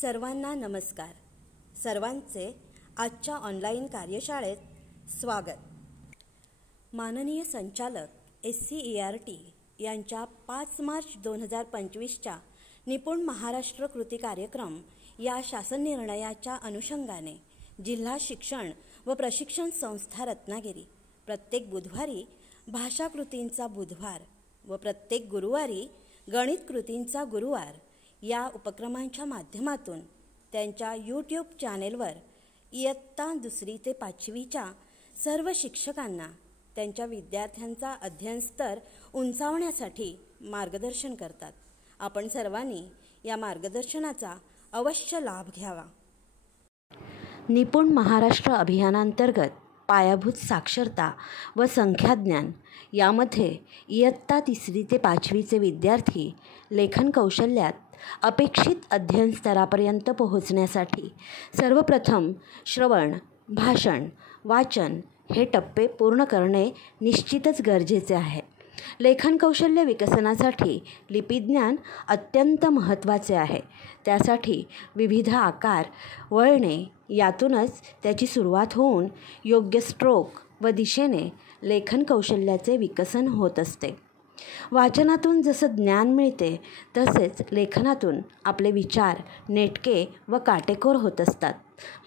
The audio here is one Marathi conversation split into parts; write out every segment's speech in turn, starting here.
सर्वांना नमस्कार. सर्वांचे आजच्या ऑनलाईन कार्यशाळेत स्वागत. माननीय संचालक SCERT यांच्या 5 मार्च 2025च्या निपुण महाराष्ट्र कृती कार्यक्रम या शासन निर्णयाच्या अनुषंगाने जिल्हा शिक्षण व प्रशिक्षण संस्था रत्नागिरी प्रत्येक बुधवारी भाषा कृतींचा बुधवार व प्रत्येक गुरुवारी गणित कृतींचा गुरुवार या उपक्रमांच्या माध्यमातून त्यांच्या YouTube चॅनेलवर इयत्ता 2री ते 5वीच्या सर्व शिक्षकांना त्यांच्या विद्यार्थ्यांचा अध्ययन स्तर उंचावण्यासाठी मार्गदर्शन करतात. आपण सर्वांनी या मार्गदर्शनाचा अवश्य लाभ घ्यावा. निपुण महाराष्ट्र अभियानांतर्गत पायाभूत साक्षरता व संख्याज्ञान यामध्ये इयत्ता 3री ते 5वीचे विद्यार्थी लेखन कौशल्यात अपेक्षित अध्ययन स्तरापर्यंत पोहोचण्यासाठी सर्वप्रथम श्रवण, भाषण, वाचन हे टप्पे पूर्ण करणे निश्चितच गरजेचे आहे. लेखन कौशल्य विकसनासाठी लिपिज्ञान अत्यंत महत्त्वाचे आहे. त्यासाठी विविध आकार, वळणे यातूनच त्याची सुरुवात होऊन योग्य स्ट्रोक व दिशेने लेखन कौशल्याचे विकसन होत असते. वाचनातून जसं ज्ञान मिळते तसेच लेखनातून आपले विचार नेटके व काटेकोर होत असतात.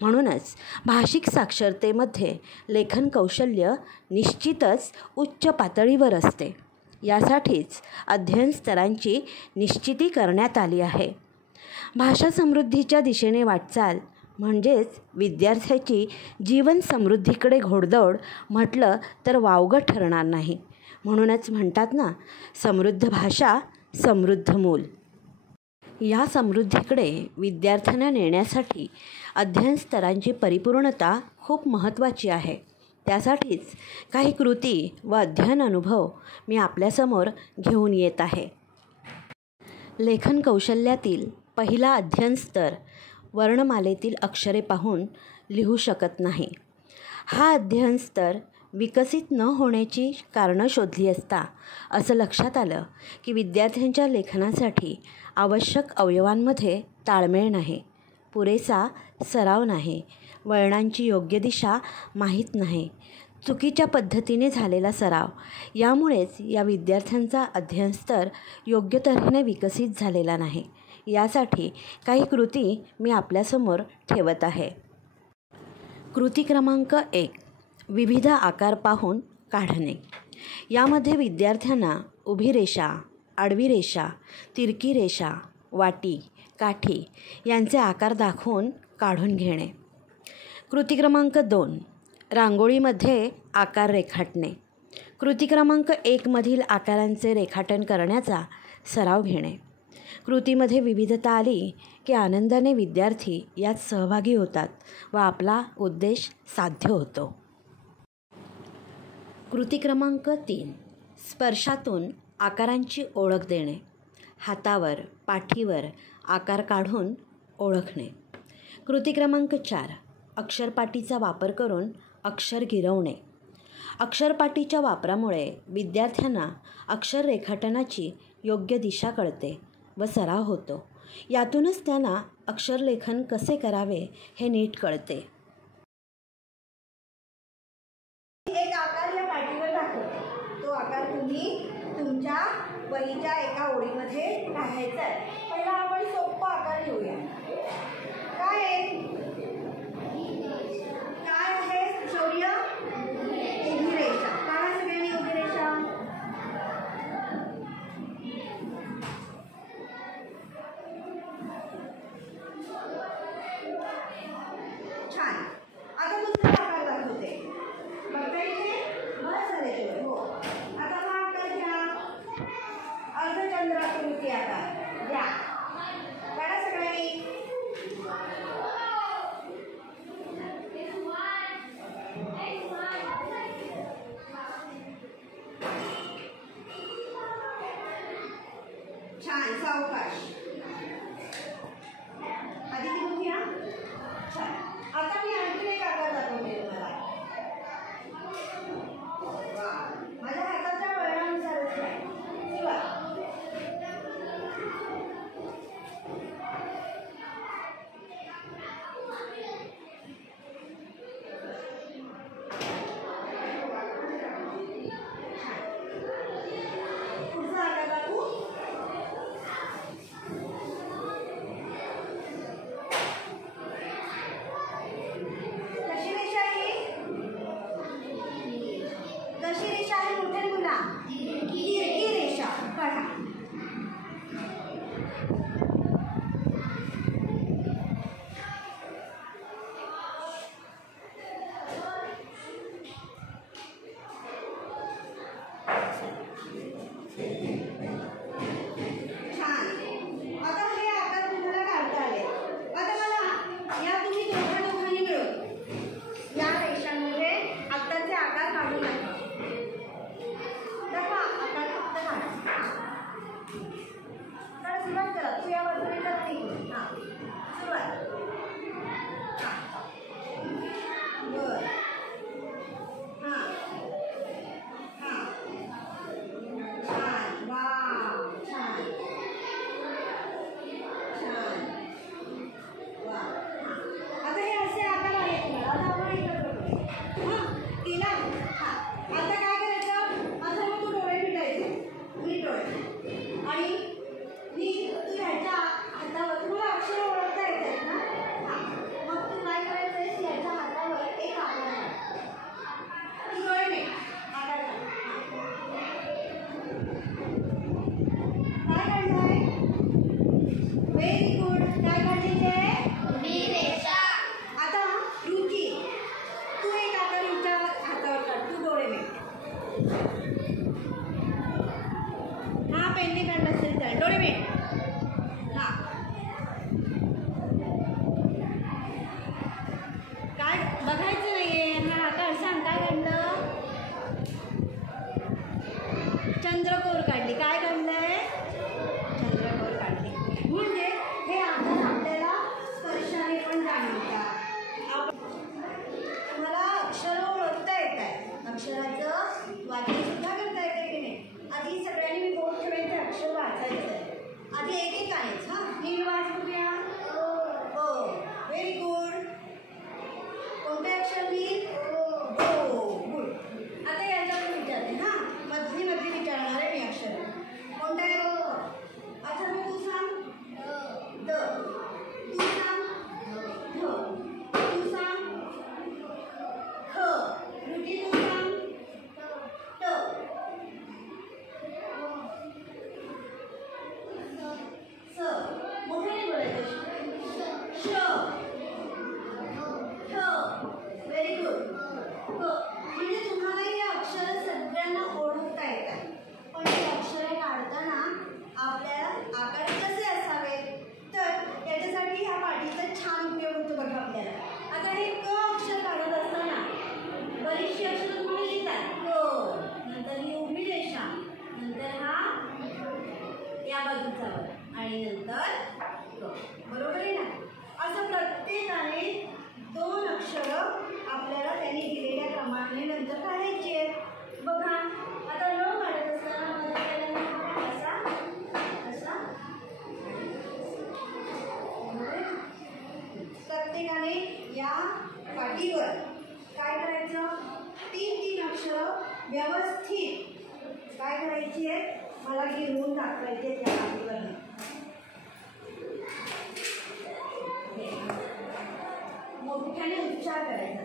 म्हणूनच भाषिक साक्षरतेमध्ये लेखन कौशल्य निश्चितच उच्च पातळीवर असते. यासाठीच अध्ययन स्तरांची निश्चिती करण्यात आली आहे. भाषा समृद्धीच्या दिशेने वाटचाल म्हणजेच विद्यार्थ्याची जीवन समृद्धीकडे घोडदौड म्हटलं तर वावगं ठरणार नाही. म्हणूनच म्हणतात ना, समृद्ध भाषा समृद्ध मूल. या समृद्धीकडे विद्यार्थ्यांना नेण्यासाठी अध्ययन स्तरांची परिपूर्णता खूप महत्त्वाची आहे. त्यासाठीच काही कृती व अध्ययन अनुभव मी आपल्यासमोर घेऊन येत आहे. लेखन कौशल्यातील पहिला अध्ययन स्तर वर्णमालेतील अक्षरे पाहून लिहू शकत नाही. हा अध्ययन स्तर विकसित न होण्याची कारणं शोधली असता असं लक्षात आलं की विद्यार्थ्यांच्या लेखनासाठी आवश्यक अवयवांमध्ये ताळमेळ नाही, पुरेसा सराव नाही, वळणांची योग्य दिशा माहीत नाही, चुकीच्या पद्धतीने झालेला सराव यामुळेच या विद्यार्थ्यांचा अध्ययन स्तर योग्य तऱ्हेने विकसित झालेला नाही. यासाठी काही कृती मी आपल्यासमोर ठेवत आहे. कृती क्रमांक 1, विविध आकार पाहून काढणे. यामध्ये विद्यार्थ्यांना उभी रेषा, आडवी रेषा, तिरकी रेषा, वाटी, काठी यांचे आकार दाखवून काढून घेणे. कृती क्रमांक 2, रांगोळीमध्ये आकार रेखाटणे. कृती क्रमांक 1 मधील आकारांचे रेखाटन करण्याचा सराव घेणे. कृतीमध्ये विविधता आली की आनंदाने विद्यार्थी यात सहभागी होतात व आपला उद्देश साध्य होतो. कृती क्रमांक 3, स्पर्शातून आकारांची ओळख देणे. हातावर, पाठीवर आकार काढून ओळखणे. कृती क्रमांक 4, अक्षरपाटीचा वापर करून अक्षर गिरवणे. अक्षरपाटीच्या वापरामुळे विद्यार्थ्यांना अक्षर रेखाटनाची योग्य दिशा कळते व सराव होतो. यातूनच त्यांना अक्षरलेखन कसे करावे हे नीट कळते. एक आकार या पाटीवर दाखवते. तो आकार तुम्ही तुमच्या वहीच्या एका ओळीमध्ये काढायचा आहे. पहिला आपण सोपा आकार घेऊया. काय आहे? काय आहे शौर्य? उभी रेषा. काढा सगळ्यांनी उभी रेषा. छान. आता दुसरा आकार दाखवते. बघता इथे? बस झाले. हो. आता हा आकार घ्या. अर्धचंद्राकृती आकार घ्या. काढा सगळ्यांनी. छान. सावकाश. आधी ती बघूया. छान. आता मी आणखी एक आकार दाखवते तुम्हाला. माझ्या हाताच्या वळणानुसारच आहे. किंवा अंतर काढायचे. बघा आता न काढत असताना असा असा प्रत्येकाने या पाटीवर काय करायचं, 3-3 अक्षरं व्यवस्थित काय करायची आहे, मला गिरवून दाखवायचे त्या पाटीवर. मोठ्याने उच्चार करायचा.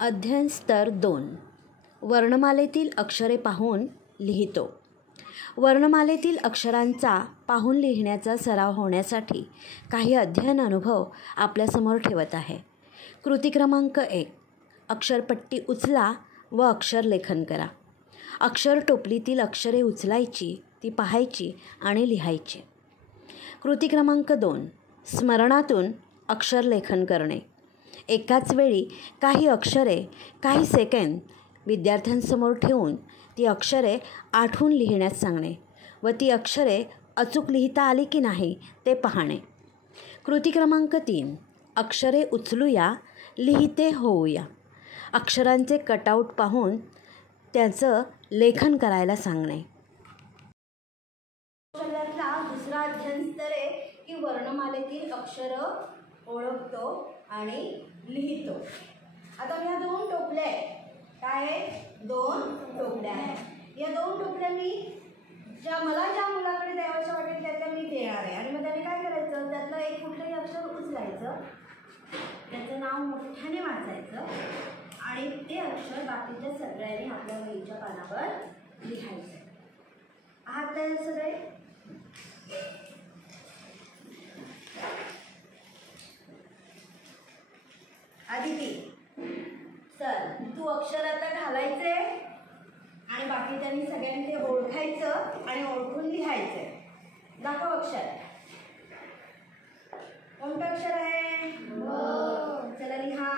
अध्ययन स्तर 2. वर्णमालेतील अक्षरे पाहून लिहितो. वर्णमालेतील अक्षरांचा पाहून लिहिण्याचा सराव होण्यासाठी काही अध्ययन अनुभव आपल्यासमोर ठेवत आहे. कृती क्रमांक 1. अक्षरपट्टी उचला व अक्षर लेखन करा. अक्षर टोपलीतील अक्षरे उचलायची, ती पाहायची आणि लिहायची. कृती क्रमांक 2. स्मरणातून अक्षर लेखन करणे. एकाच वेळी काही अक्षरे काही सेकंद विद्यार्थ्यांसमोर ठेवून ती अक्षरे आठवून लिहिण्यास सांगणे व ती अक्षरे अचूक लिहिता आली की नाही ते पाहणे. कृती क्रमांक 3. अक्षरे उचलूया, लिहिते होऊया. अक्षरांचे कटआउट पाहून त्याचं लेखन करायला सांगणे. दुसरा अध्ययन स्तर आहे की वर्णमालेतील अक्षरं ओळखतो आणि लिहितो. आता मी ह्या 2 टोपल्या आहेत. काय आहे? 2 टोपल्या आहेत. या 2 टोपल्या मी मला ज्या मुलाकडे द्यावयाच्या वाटेल त्यातल्या मी देणार आहे. आणि मग त्याने काय करायचं, त्यातलं एक कुठलंही अक्षर उचलायचं, त्याचं नाव मोठ्याने वाचायचं आणि ते अक्षर बाकीच्या सगळ्यांनी आपल्या वहीच्या पानावर लिहायचं. आहात तयार सगळे? आदिती, चल तू अक्षर आता घालायचे आणि बाकीच्यांनी सगळ्यांनी ते ओळखायचं आणि ओळखून लिहायचं. दाखव अक्षर. कोणतं अक्षर आहे? चला लिहा.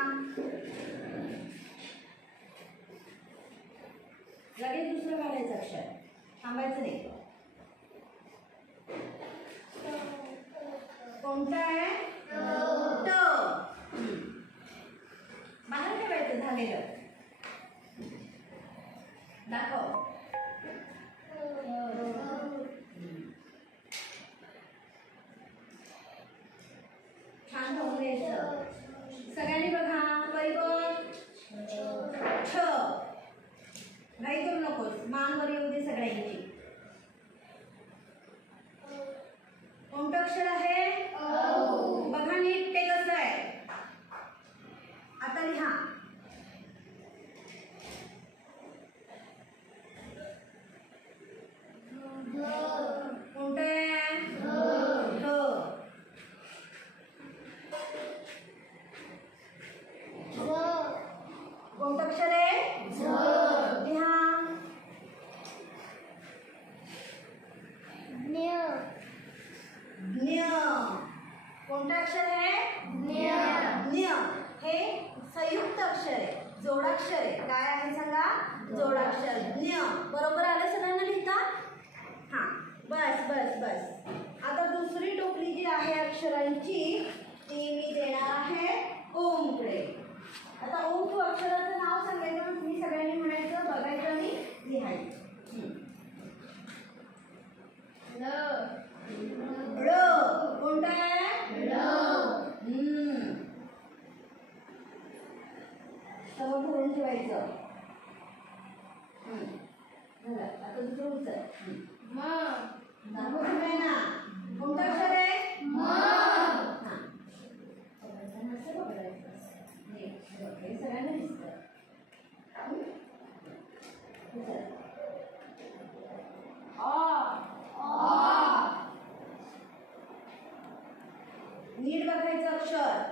लगेच दुसरं काढायचं अक्षर, थांबायचं नाही. कोणतं आहे? ट. बाहेर ठेवायचं झालेलं. दाखव. छान होऊन द्यायचं. सगळ्यांनी बघा. बरोबर. छ. घाई करू नकोस, मानवर येऊ दे सगळ्यांची. कोणतं अक्षर आहे? बघा नीट ते कसं आहे. आता लिहा. कोणतं आहे? कोणतं अक्षर आहे? लिहा. ज्ञ. कोणतं अक्षर आहे? ज्ञ. हे संयुक्त अक्षर आहे, जोडाक्षर आहे. काय आहे सांगा? जोडाक्षर. ज्ञ. बरोबर आलं सगळ्यांना लिहिता? हां, बस बस बस. आता दुसरी टोपली जी आहे अक्षरांची ती मी देणार आहे ओमकडे. आता ओम तू अक्षराचं नाव सांगायचं, तुम्ही सगळ्यांनी म्हणायचं, बघायचं आणि लिहायचं. ळ. कोणतं आहे? सर्व भरून ठेवायचं. झालं. आता दुसरं उचल. दाखव सगळ्यांना. कोणतं अक्षर आहे? हे सगळ्यांना दिसतं. नीट बघायचं अक्षर.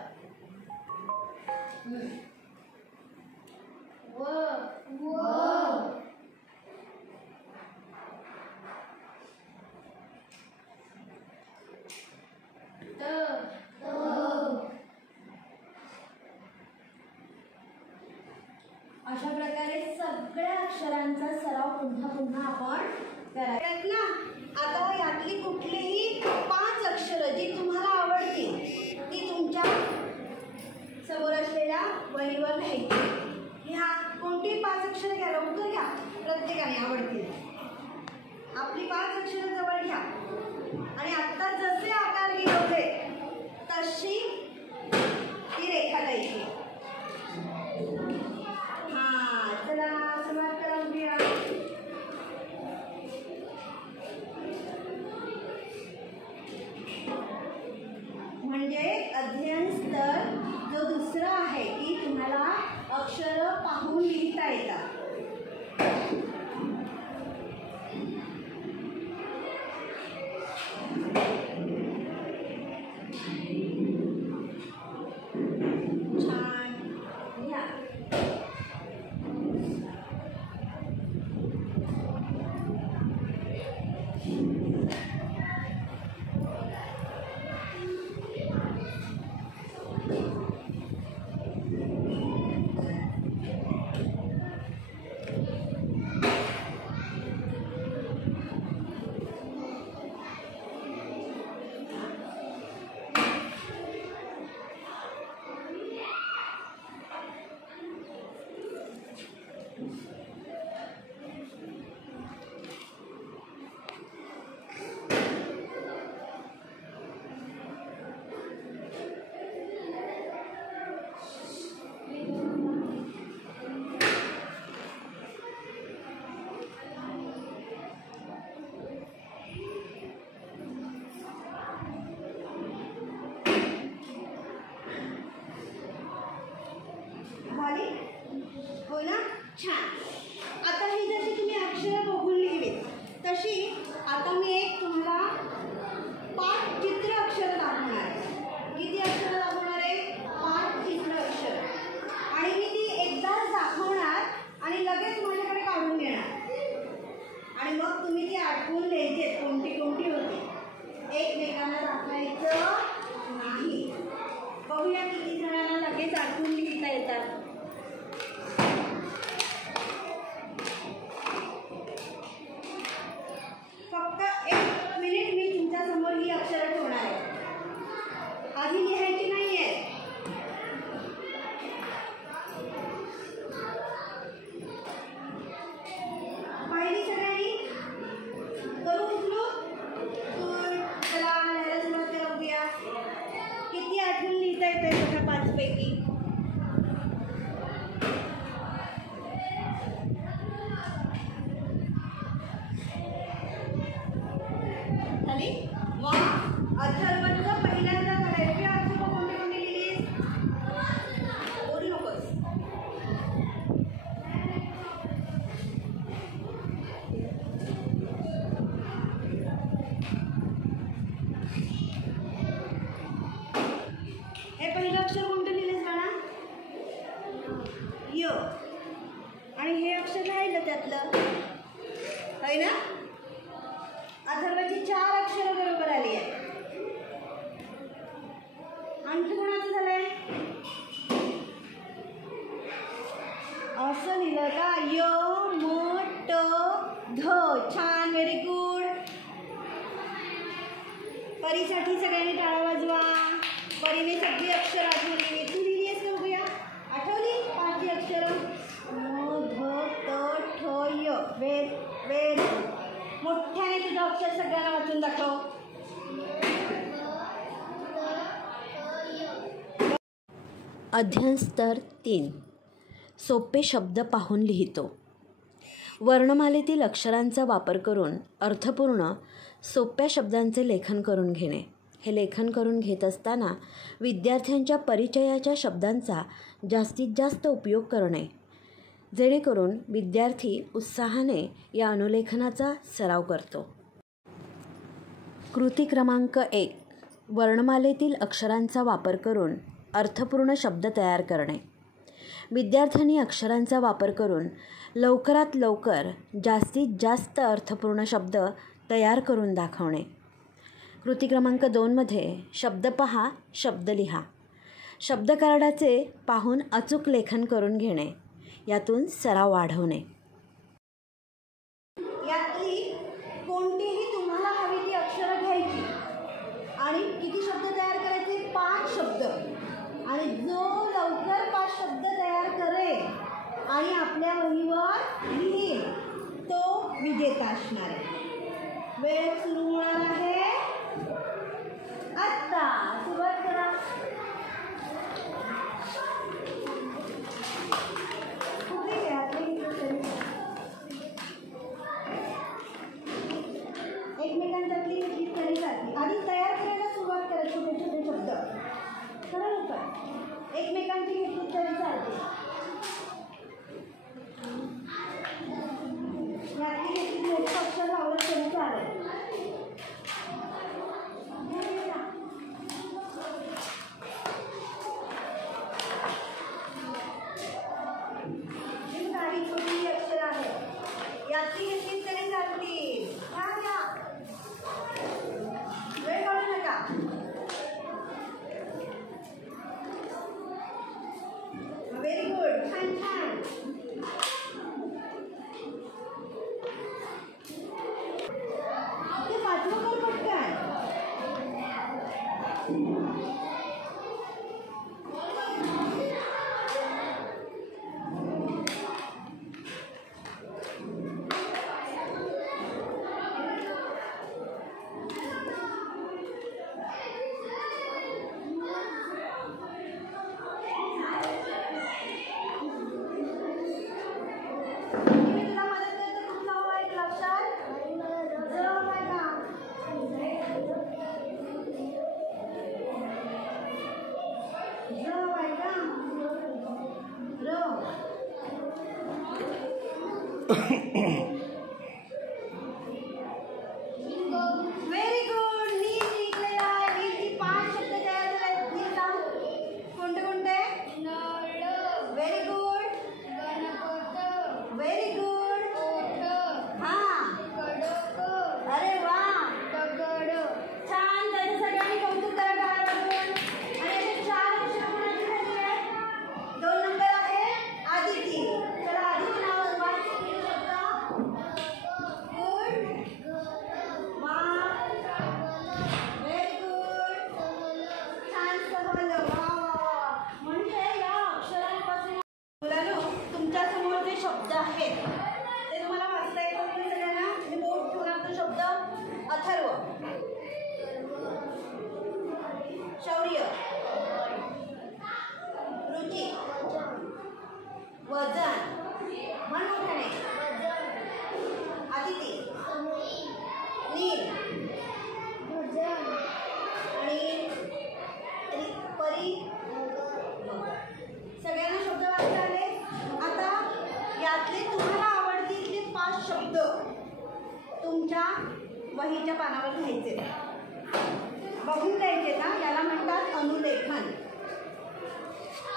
अशा प्रकारे सगळ्या अक्षरांचा सराव पुन्हा पुन्हा आपण करायचं ना. आता यातली कुठलीही 5 अक्षरं जी तुम्हाला आवडतील ती तुमच्या समोर असलेल्या वहीवर लिहायची. ह्या कोणती 5 अक्षरं घ्या, लवकर घ्या. प्रत्येकाने आवडतील आपली 5 अक्षरं जवळ घ्या आणि आत्ता जसे आकार लिहिले तशी ती रेखाटायची. चला सुरुवात करा. उभ्या. म्हणजे अध्ययन स्तर जो दुसरा आहे की तुम्हाला अक्षरं पाहून लिहिता येतात. छान लिहा. हो ना. छान. आता ही जशी तुम्ही अक्षरं बघून लिहिली तशी आता मी एक तुम्हाला 5 चित्र अक्षर दाखवणार आहे. किती अक्षर दाखवणार आहे? 5 चित्र अक्षर. आणि मी ती एकदाच दाखवणार आणि लगेच माझ्याकडे काढून घेणार. य. आणि हे अक्षर राहिलं त्यातलं, है ना? अथर्वची 4 अक्षरं बरोबर आली आहे. आणखी कोणाचं झालंय? असं लिहिलं का? य म ट ध. छान, व्हेरी गुड. परीसाठी सगळ्यांनी टाळा वाजवा. परीने सगळी अक्षर आठवली. तू लिहिली आहेस का बघूया? आठवली 5 अक्षर? म ध त ठ य. वेर. मोठ्याने तुझं अक्षर सगळ्यांना वाचून दाखव. अध्ययन स्तर 3. सोपे शब्द पाहून लिहितो. वर्णमालेतील अक्षरांचा वापर करून अर्थपूर्ण सोप्या शब्दांचे लेखन करून घेणे. हे लेखन करून घेत असताना विद्यार्थ्यांच्या परिचयाच्या शब्दांचा जास्तीत जास्त उपयोग करणे, जेणेकरून विद्यार्थी उत्साहाने या अनुलेखनाचा सराव करतो. कृती क्रमांक 1. वर्णमालेतील अक्षरांचा वापर करून अर्थपूर्ण शब्द तयार करणे. विद्यार्थ्यांनी अक्षरांचा वापर करून लवकरात लवकर जास्तीत जास्त अर्थपूर्ण शब्द तयार करून दाखवणे. कृती क्रमांक 2 मध्ये शब्द पहा, शब्द लिहा. शब्द कार्डाचे पाहून अचूक लेखन करून घेणे, यातून सराव वाढवणे. यातली कोणतीही तुम्हाला हवी ती अक्षरं घ्यायची आणि किती शब्द तयार करायचे? 5 शब्द. आणि जो लवकर 5 शब्द तयार करेल आणि आपल्या वहीवर लिहिल तो विजेता असणार आहे. वेळ सुरू होणार आहे आत्ता. सुरुवात करा. कुठे एकमेकांच्यातली घेतली तरी जाते. आधी तयार करायला सुरुवात करा. छोटे छोटे शब्द करा लवकर. एकमेकांची घेतली तरी चालते. यातली घेतली मोठं अक्षर लावलं तरी चालेल. काही छोटी अक्षर आहे, यातली घेतली तरी चालतील. वेळ काढू नका. Very good. छान छान. ते 5वं कर पटकन. Very good. नीट लिहिलेला आहे. नीटची 5 शब्द तयार झाले. नीट सांग कोणते कोणते? Very good. Very good. हां. अरे वा. छान. त्याचे सगळ्यांनी कौतुक करा टाळ्या वाजवून. आणि याचे 4 अक्षर कोणाची झाली आहे? 2 नंबर आहे आदिती. चला आदिती नाव वाच. तुमच्यासमोर जे शब्द आहेत ते तुम्हाला वाचता येतात की सगळ्यांना? मी बोर्ड ठेवणार. तो शब्द अथर्व, शौर्य, रुची, वजन, म्हण मोठ्याने, आदिती, नील आणि परी. सगळ्यांना शब्द वाचता आले? आता यातले तुम्हाला आवडतीतले 5 शब्द तुमच्या वहीच्या पानावर लिहायचे, बघून द्यायचे ना. याला म्हणतात अनुलेखन.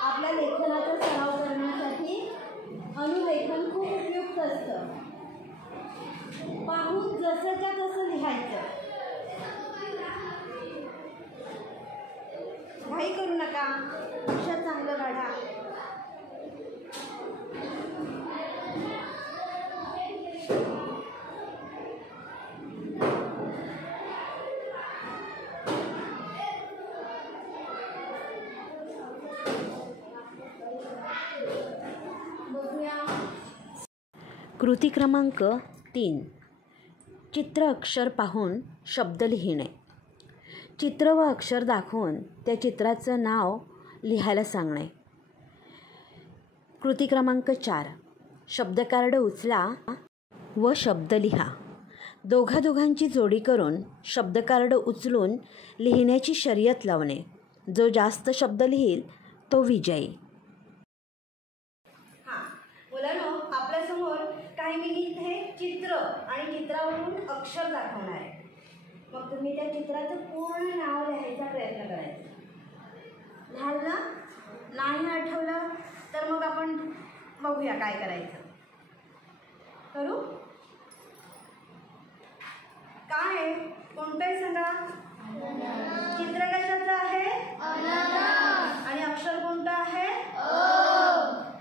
आपल्या लेखनाचा सराव करणं कृती क्रमांक 3. चित्र अक्षर पाहून शब्द लिहिणे. चित्र व अक्षर दाखवून त्या चित्राचं नाव लिहायला सांगणे. कृती क्रमांक 4. शब्दकार्ड उचला व शब्द लिहा. दोघांची जोडी करून शब्दकार्ड उचलून लिहिण्याची शर्यत लावणे. जो जास्त शब्द लिहील तो विजयी. मुलांनो, आपल्यासमोर काही मी इथे चित्र आणि चित्रावरून अक्षर दाखवणार आहे. मग तुम्ही त्या चित्राचं पूर्ण नाव लिहायचा प्रयत्न करायचा. झालं ना? नाही आठवलं तर मग आपण बघूया काय करायचं. करू? काय आहे? कोणतं आहे सांगा? चित्र कशाचं आहे? आणि अक्षर कोणतं आहे?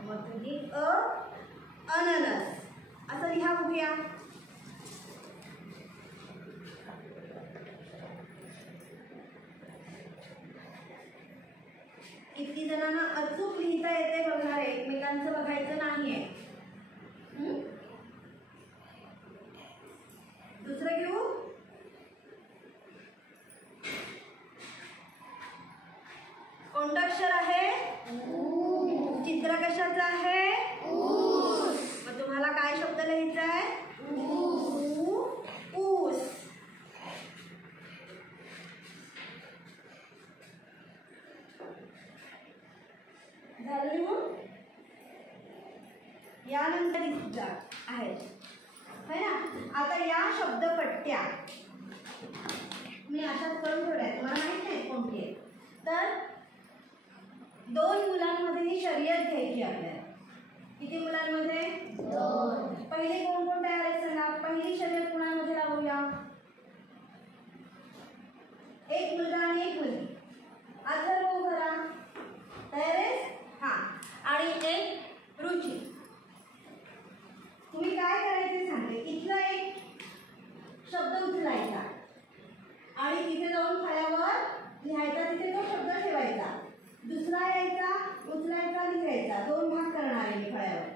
मग तुम्ही अननस असं लिहा बघूया. किती जणांना अचूक लिहिता येते बघणार आहे. एकमेकांचं बघायचं नाहीये. दुसरं घेऊ? कोणतं अक्षर आहे? चित्र कशाचं आहे? मग तुम्हाला काय शब्द लिहायचा आहे? ऊस. झालं लिहून? यानंतर आहेत है ना. आता या शब्दपट्ट्या मी अशाच करून ठेवल्या. तुम्हाला माहित नाही कोणती आहे. तर 2 मुलांमध्ये ही शर्यत घ्यायची आपल्याला. किती मुलांमध्ये? 2. पहिले कोण कोण तयार आहे सांगा. पहिली शर्यत कुणामध्ये लावूया? एक मुलगा आणि एक मुलगी. अथर्व उभं राहा. तयार आहेस? आणि एक रुची. तुम्ही काय करायचे सांगते. इथला एक शब्द उचलायचा आणि तिथे जाऊन फळ्यावर लिहायचा. तिथे तो शब्द ठेवायचा. दुसरा यायचा, उचलायचा, लिहायचा. 2 भाग करणार आहे मी फळ्यावर.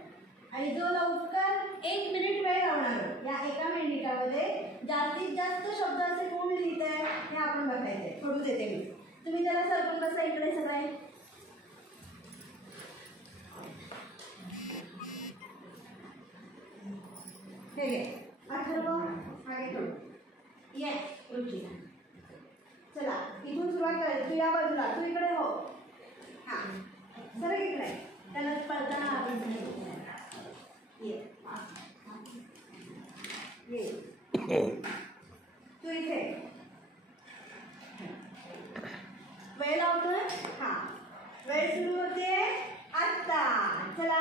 आणि जो लवकर 1 मिनिट वेळ लावणार या एका मिनिटामध्ये जास्तीत जास्त शब्द असे कोण लिहित आहे हे आपण बघायचे. सोडू देते मी. तुम्ही त्याला सरकून बसा इकडे सगळे. हे घे अथर्व, मागे ठेव. ये रुची. चला इथून सुरुवात करायची. तू या बाजूला, तू इकडे हो. सरक इकडे. त्याला पडताना आपण ये. तू इथे वेळ लावतोय. वेळ सुरू होते आत्ता. चला.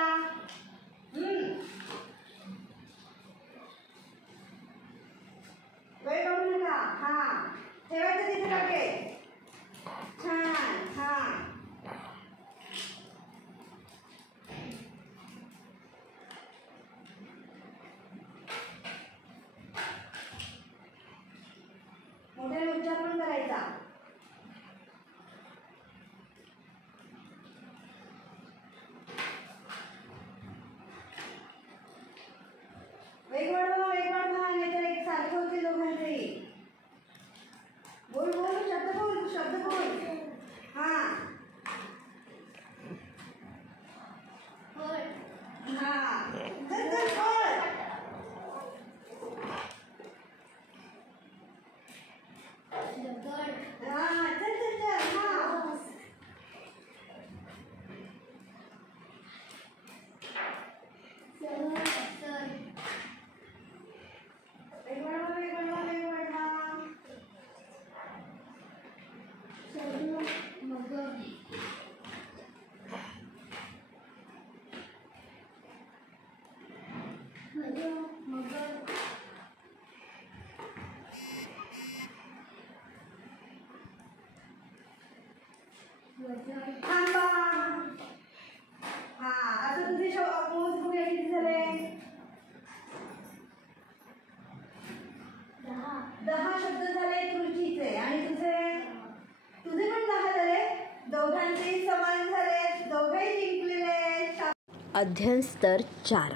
वेळ काढू नका. ठेवायचं तिथे टाके. छान. मोठ्याने उच्चार पण करायचा. वेग वाढवा. नाहीतर एक सारखं होते दोघांचेही. बोल शब्द बोल. थांबा. आता तुझे मोज बघूया किती झाले. 10 शब्द झाले तुळशीचे. आणि तुझे पण 10 झाले. दोघांचे समान झाले. दोघेही जिंकलेले. अध्ययन स्तर 4.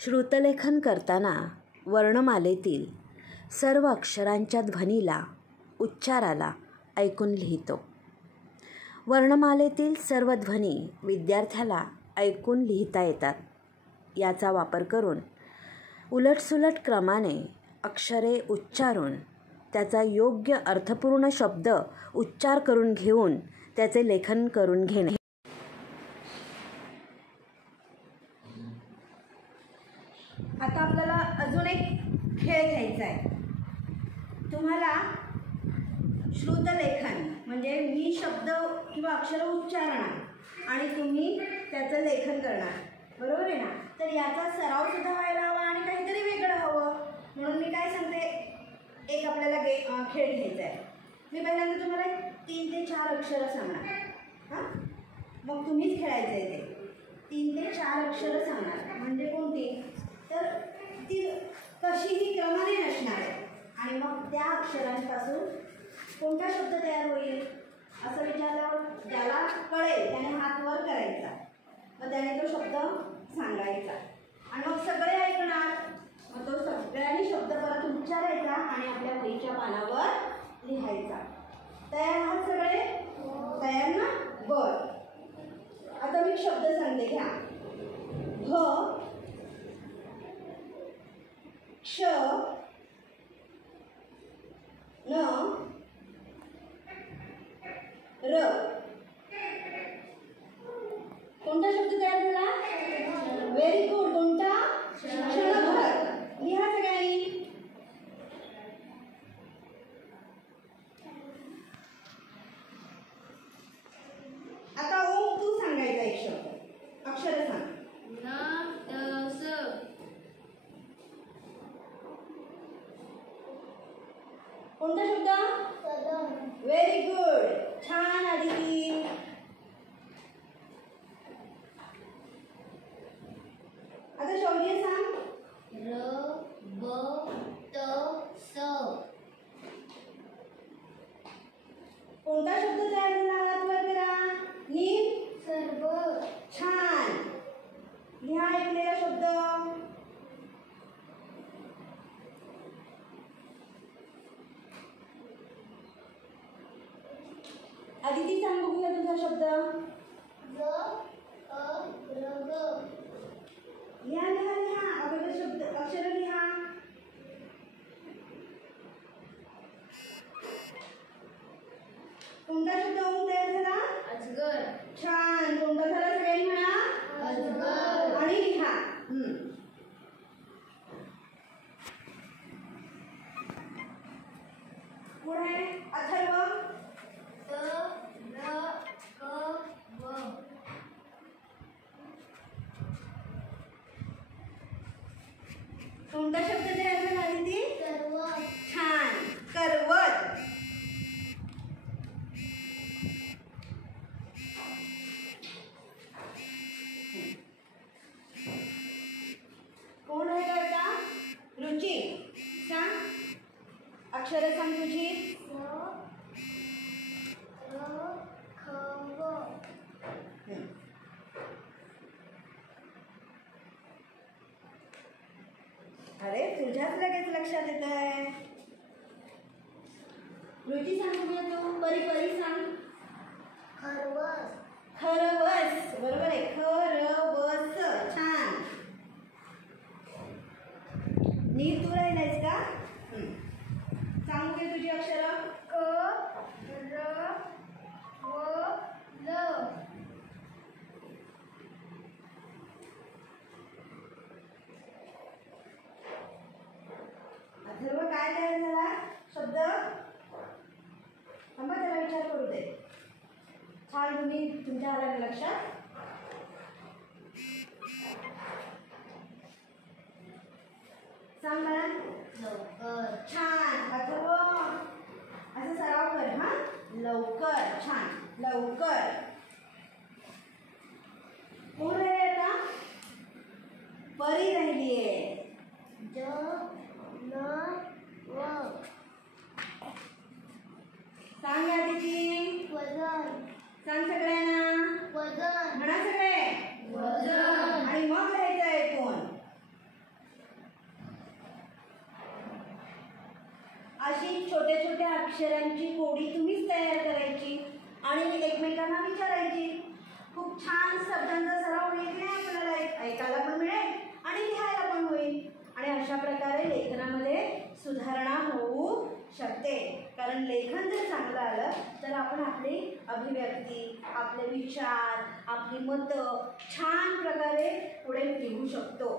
श्रुतलेखन करताना वर्णमालेतील सर्व अक्षरांच्या ध्वनीला, उच्चाराला ऐकून लिहितो. वर्णमालेतील सर्व ध्वनी विद्यार्थ्याला ऐकून लिहिता येतात. याचा वापर करून उलटसुलट क्रमाने अक्षरे उच्चारून त्याचा योग्य अर्थपूर्ण शब्द उच्चार करून घेऊन त्याचे लेखन करून घेणे. आता आपल्याला अजून एक खेळ घ्यायचा आहे. तुम्हाला श्रुतलेखन म्हणजे मी शब्द किंवा अक्षर उच्चारणार आणि तुम्ही त्याचं लेखन करणार, बरोबर आहे ना. तर याचा सराव सुद्धा व्हायला हवा आणि काहीतरी वेगळं हवं. म्हणून मी काय सांगते, एक आपल्याला खेळ घ्यायचा आहे. मी पहिल्यांदा तुम्हाला 3 ते 4 अक्षरं सांगणार. हां, मग तुम्हीच खेळायचं आहे. ते 3 ते 4 अक्षरं सांगणार. म्हणजे कोणती, तर ती कशीही क्रमाने नसणार आहे. आणि मग त्या अक्षरांपासून कोणता शब्द तयार होईल असं विचारल्यावर ज्याला कळेल त्याने हात वर करायचा, मग त्याने तो शब्द सांगायचा आणि मग सगळे ऐकणार. मग तो सगळ्यांनी शब्द परत उच्चारायचा आणि आपल्या वहीच्या पानावर लिहायचा. तयार आहात सगळे? तयार ना? बर. आता मी शब्द सांगते, घ्या. भ, क्ष, न, र. कोणता शब्द तयार झाला? Very good. कोणता? क्षणभर. लिहा सगळ्यांनी. आता ओम तू सांगायचा एक शब्द, अक्षर सांग. कोणता शब्द? Very good. छान आदिती. आता शौर्य सांग. र, ब, त, स. कोणता शब्द तयार झाला? हात वर करा. नीट. सर्व. छान. लिहा ऐकलेला शब्द. आदिती सांग बघूया तुझा शब्द. रग. लिहा लिहा लिहा. अगोदर शब्द अक्षर लिहा. कोणता शब्द ओम तयार झाला? अजगर. छान. कोणता झाला सगळ्यांनी म्हणा? अजगर. आणि लिहा. पुढे अथर्व. क, र, क, व. कोणता शब्द तयार झाला आदिती? सर्व. छान. करवत. कोण आहे का? रुची. सांग अक्षर सांग तुझी. अरे तुझ्याच लगेच लक्षात येत आहे. रुची सांग बघूया तू. परी परी सांग. खरवस. खरवस. बरोबर आहे. खरवस. छान. नीट तू राहिलायस का? सांग बघूया तुझी अक्षरं. क, र, व, ल. अथर्व काय तयार झाला शब्द? थांबा त्याला विचार करू दे. छान. तुम्ही तुमच्या आला लक्षात. सांग मला. लवकर. छान. अथर्व असं सराव कर. हा, लवकर. छान. लवकर. कोण राहिले आता? परी राहिलीये. ज, न, व. सांग आदिती. वजन. सांग सगळ्यांना. वजन. अक्षरांची कोडी तुम्हीच तयार करायची आणि एकमेकांना विचारायची. खूप छान शब्दांचा सराव होईल की नाही आपल्याला, ऐकायला पण मिळेल आणि लिहायला पण होईल. आणि अशा प्रकारे लेखनामध्ये सुधारणा होऊ शकते. कारण लेखन जर चांगलं आलं तर आपण आपली अभिव्यक्ती, आपले विचार, आपली मतं छान प्रकारे पुढे लिहू शकतो.